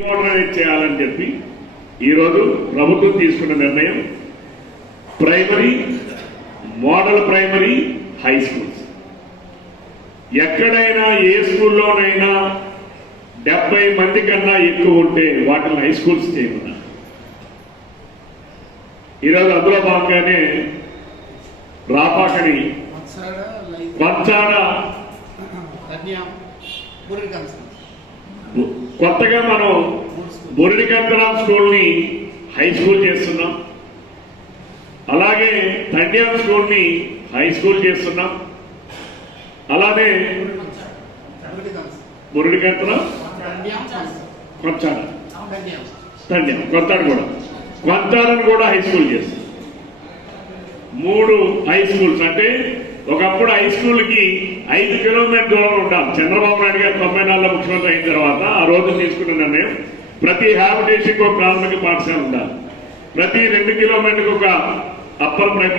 Modernise చేయాలని చెప్పి ఈరోజు ప్రభుత్వం తీసుకున్న నిర్ణయం primary, model primary, high schools. ఎక్కడైనా ఏ స్కూల్లోనైనా 70 మంది కన్నా ఎక్కువ ఉంటే వాటిని హై స్కూల్స్ చేయమన్నారు. ఈరోజు అందులో భాగంగానే రాపాకని, వంచాడ, కొత్తగా మనం బొరిడికంతరం స్కూల్ ని హై స్కూల్ చేస్తున్నాం. అలాగే తండ్యాం స్కూల్ ని హై స్కూల్ చేస్తున్నాం. అలానే బొరిడికంతరం, తండ్యాం, కొత్తాడు కూడా, కొంతాడని కూడా హై స్కూల్ చేస్తున్నాం. 3 హై స్కూల్స్. అంటే ఒకప్పుడు హై స్కూల్ కి 5 కిలోమీటర్ దూరం ఉండాలి. చంద్రబాబు నాయుడు గారు 94లో ముఖ్యమంత్రి అయిన తర్వాత ఆ రోజు తీసుకున్న నిర్ణయం ప్రతి హ్యాబిటేషన్ ఒక ప్రాథమిక పాఠశాల ఉండాలి, ప్రతి 2 కిలోమీటర్కి ఒక అప్పర్ ప్రైమరీ